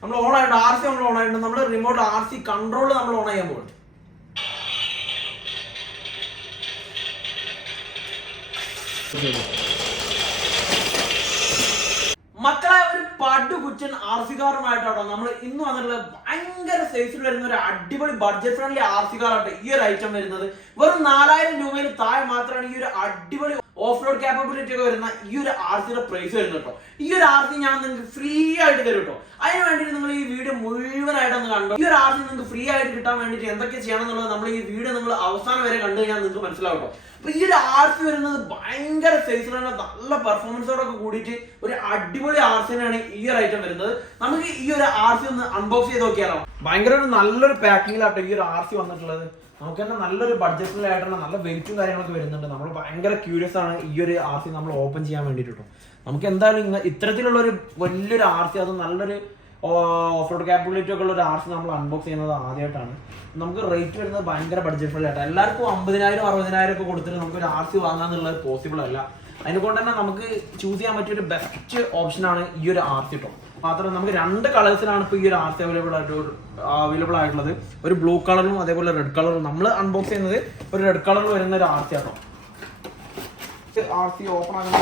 നമ്മൾ ഓൺ ആയിട്ടുണ്ട്, RC നമ്മൾ ഓൺ ആയിട്ടുണ്ട്. നമ്മൾ റിമോട്ട് RC കൺട്രോൾ നമ്മൾ ഓൺ ചെയ്യാൻ പോകും. മക്കളെ ഒരു പടുകുച്ചൻ RC കാറുമായിട്ടാണോ നമ്മൾ ഇന്ന് വന്നിട്ടുള്ളത്. ഭയങ്കര സൈസിൽ വരുന്ന ഒരു അടിപൊളി ബഡ്ജറ്റ് ഫ്രണ്ട്ലി RC കാറാണ് ഈ ഒരു ഐറ്റം വരുന്നത്. വെറും 4000 രൂപയിൽ താഴെ മാത്രമാണ് ഈ ഒരു അടിപൊളി ഓഫ് റോഡ് കാപ്പബിലിറ്റി ഒക്കെ വരുന്ന ഈ ഒരു RCയുടെ പ്രൈസ് വരുന്നത് കേട്ടോ. ഈ ഒരു RC ഞാൻ നിങ്ങൾക്ക് ഫ്രീ ആയിട്ട് തരും കേട്ടോ. അതിന് വേണ്ടിയിട്ട് നിങ്ങൾ ഈ വീഡിയോ മുഴുവനായിട്ടൊന്ന് കണ്ടോ. ഈ ഒരു RC നിങ്ങൾക്ക് ഫ്രീ ആയിട്ട് കിട്ടാൻ വേണ്ടിയിട്ട് എന്തൊക്കെ ചെയ്യണം എന്നുള്ളത് നമ്മൾ ഈ വീഡിയോ നിങ്ങൾ അവസാനം വരെ കണ്ടു കഴിഞ്ഞാൽ നിങ്ങൾക്ക് മനസ്സിലാവും കേട്ടോ. അപ്പൊ ഈ ഒരു RC വരുന്നത് ഭയങ്കര സൈസിലാണ്, നല്ല പെർഫോമൻസോടൊക്കെ കൂടിയിട്ട് ഒരു അടിപൊളി RCനാണ് ഈ ഒരു ഐറ്റം വരുന്നത്. നമുക്ക് ഈ ഒരു RC ഒന്ന് അൺബോക്സ് ചെയ്ത് നോക്കിയാലോ. ഭയങ്കര ഒരു നല്ലൊരു പാക്കിങ്ങിലാട്ടോ ഈ ഒരു RC വന്നിട്ടുള്ളത്. നമുക്ക് തന്നെ നല്ലൊരു ബഡ്ജറ്റിലായിട്ടുള്ള നല്ല വെയിറ്റും കാര്യങ്ങളൊക്കെ വരുന്നുണ്ട്. നമ്മൾ ഭയങ്കര ക്യൂരിയസ് ആണ് ഈ ഒരു RC നമ്മൾ ഓപ്പൺ ചെയ്യാൻ വേണ്ടിയിട്ട്. നമുക്ക് എന്തായാലും ഇത്തരത്തിലുള്ള ഒരു വലിയൊരു RC, അത് നല്ലൊരു ഓഫ് റോഡ് കാപ്പബിലിറ്റി ഒക്കെ ഉള്ള ഒരു RC നമ്മൾ അൺബോക്സ് ചെയ്യുന്നത് ആദ്യമായിട്ടാണ്. നമുക്ക് റേറ്റ് വരുന്നത് ഭയങ്കര ബഡ്ജറ്റ് ഫ്രണ്ട്ലി ആയിട്ട്. എല്ലാവർക്കും 50,000 60,000 ഒക്കെ കൊടുത്തിട്ട് നമുക്ക് ഒരു RC വാങ്ങാന്നുള്ളത് പോസിബിൾ അല്ല. അതിനെക്കൊണ്ട് തന്നെ നമുക്ക് ചൂസ് ചെയ്യാൻ പറ്റിയ ഒരു ബെസ്റ്റ് ഓപ്ഷനാണ് ഈ ഒരു RC കേട്ടോ. മാത്രമല്ല നമുക്ക് 2 കളേഴ്സിലാണ് ഇപ്പോൾ ഈ ഒരു RC അവൈലബിൾ ആയിട്ടുള്ളത്. ഒരു ബ്ലൂ കളറും അതേപോലെ റെഡ് കളറും. നമ്മൾ അൺബോക്സ് ചെയ്യുന്നത് ഒരു റെഡ് കളറിൽ വരുന്ന ഒരു RC ആട്ടോ. RC ഓപ്പൺ ആകുന്ന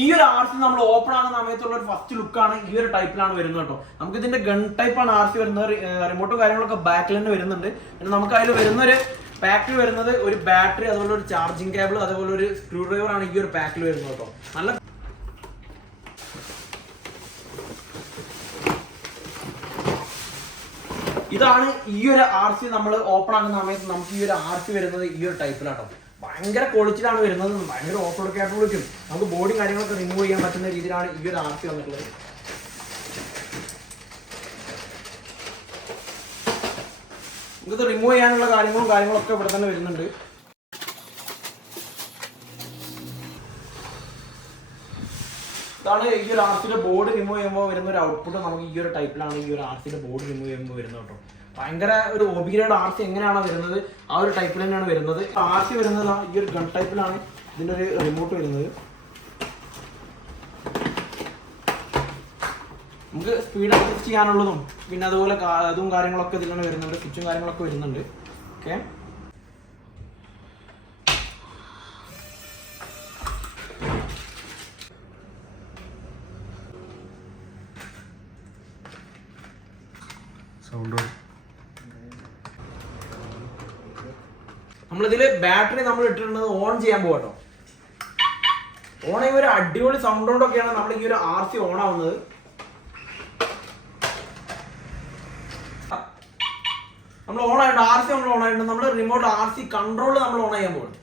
ഈ ഒരു RC നമ്മൾ ഓപ്പൺ ആകുന്ന സമയത്തുള്ള ഒരു ഫസ്റ്റ് ലുക്കാണ് ഈ ഒരു ടൈപ്പിലാണ് വരുന്നത് കേട്ടോ. നമുക്ക് ഇതിന്റെ ഗൺ ടൈപ്പാണ് RC വരുന്നത്. റിമോട്ടും കാര്യങ്ങളൊക്കെ ബാക്കിൽ തന്നെ വരുന്നുണ്ട്. പിന്നെ നമുക്ക് അതിൽ വരുന്ന ഒരു പാക്കിൽ വരുന്നത് ഒരു ബാറ്ററി, അതുപോലെ ഒരു ചാർജിങ് കേബിൾ, അതുപോലെ ഒരു സ്ക്രൂ ഡ്രൈവർ ആണ് ഈ ഒരു പാക്കിൽ വരുന്നത് കേട്ടോ. നല്ല ഇതാണ് ഈ ഒരു RC നമ്മൾ ഓപ്പൺ ആകുന്ന സമയത്ത് നമുക്ക് ഈ ഒരു RC വരുന്നത് ഈ ഒരു ടൈപ്പിലാട്ടോ. ഭയങ്കര ക്വാളിറ്റിയിലാണ് വരുന്നത്. ഭയങ്കര ഓഫ് റോഡ് കാപ്പബിലിറ്റിയും നമുക്ക് ബോഡി കാര്യങ്ങളൊക്കെ റിമൂവ് ചെയ്യാൻ പറ്റുന്ന രീതിയിലാണ് ഈ ഒരു RC വന്നിട്ടുള്ളത്. നമുക്കിത് റിമൂവ് ചെയ്യാനുള്ള കാര്യങ്ങളൊക്കെ ഇവിടെ തന്നെ വരുന്നുണ്ട്. ഇതാണ് ഈ ഒരു RCയുടെ ബോർഡ് റിമൂവ് ചെയ്യുമ്പോൾ വരുന്ന ഒരു ഔട്ട്പുട്ട്. നമുക്ക് ഈ ഒരു ടൈപ്പിലാണ് ഈ ഒരു RCയുടെ ബോർഡ് റിമൂവ് ചെയ്യുമ്പോൾ വരുന്നത് കേട്ടോ. ഭയങ്കര ഒരു ഒബിഗ്രേഡ് RC എങ്ങനെയാണോ വരുന്നത് ആ ഒരു ടൈപ്പിൽ തന്നെയാണ് വരുന്നത്. RC വരുന്നത് ഈ ഒരു ഗൺ ടൈപ്പിലാണ് ഇതിൻ്റെ ഒരു റിമോട്ട് വരുന്നത്. നമുക്ക് സ്പീഡ് അഡ്ജസ്റ്റ് ചെയ്യാനുള്ളതും പിന്നെ അതുപോലെ അതും കാര്യങ്ങളൊക്കെ ഇതിലാണ് വരുന്നുണ്ട്. സ്വിച്ചും കാര്യങ്ങളൊക്കെ വരുന്നുണ്ട്. ഓക്കെ, നമ്മളിതിൽ ബാറ്ററി നമ്മൾ ഇട്ടിട്ടുള്ളത് ഓൺ ചെയ്യാൻ പോകട്ടോ. ഓൺ ചെയ്യുമ്പോൾ ഒരു അടിപൊളി സൗണ്ട് കൊണ്ടൊക്കെയാണ് നമ്മൾ ഈ ഒരു RC ഓൺ ആവുന്നത്. നമ്മൾ ഓൺ ആയിട്ടുണ്ട്, RC നമ്മൾ ഓൺ ആയിട്ടുണ്ട്. നമ്മൾ റിമോട്ട് RC കൺട്രോൾ നമ്മൾ ഓൺ ചെയ്യാൻ പോകും.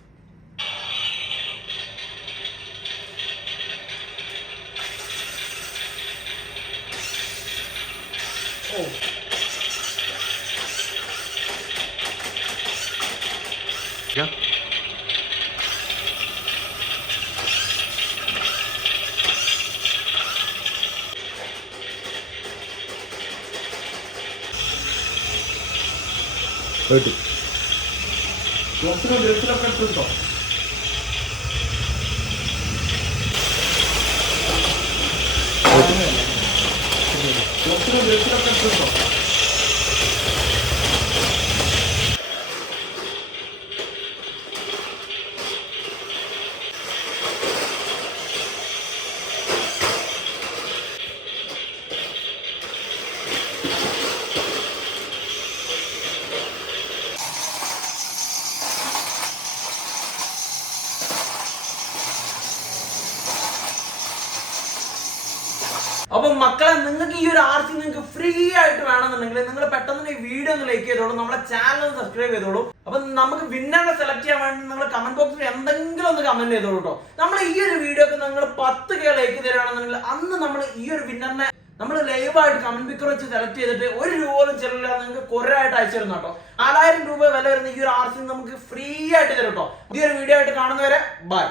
ബ്രേക്കിലൊക്കെ ഇട്ടോ. ബ്രേക്കിലൊക്കെ ഇട്ടോ. അപ്പൊ മക്കളെ, നിങ്ങൾക്ക് ഈ ഒരു RC നിങ്ങൾക്ക് ഫ്രീ ആയിട്ട് വേണമെന്നുണ്ടെങ്കിൽ നിങ്ങൾ പെട്ടെന്ന് ഈ വീഡിയോ ഒന്ന് ലൈക്ക് ചെയ്തോളൂ, നമ്മളെ ചാനൽ ഒന്ന് സബ്സ്ക്രൈബ് ചെയ്തോളൂ. അപ്പൊ നമുക്ക് വിന്നറിനെ സെലക്ട് ചെയ്യാൻ വേണ്ടി നിങ്ങൾ കമന്റ് ബോക്സിൽ എന്തെങ്കിലും ഒന്ന് കമന്റ് ചെയ്തോളൂ കേട്ടോ. നമ്മൾ ഈ ഒരു വീഡിയോക്ക് നിങ്ങൾ 10K ലൈക്ക് തരുകയാണെന്നുണ്ടെങ്കിൽ അന്ന് നമ്മൾ ഈ ഒരു വിന്നറിനെ നമ്മൾ ലൈവായിട്ട് കമന്റ് പിക്കർ വെച്ച് സെലക്ട് ചെയ്തിട്ട് 1 രൂപ പോലും ചെലവില്ല നിങ്ങൾക്ക് കൊറേയായിട്ട് അയച്ചു തരുന്ന കേട്ടോ. 4000 രൂപ വില വരുന്ന ഈ ഒരു RC നമുക്ക് ഫ്രീ ആയിട്ട് തരും കേട്ടോ. ഈ ഒരു വീഡിയോ ആയിട്ട് കാണുന്നവരെ ബൈ.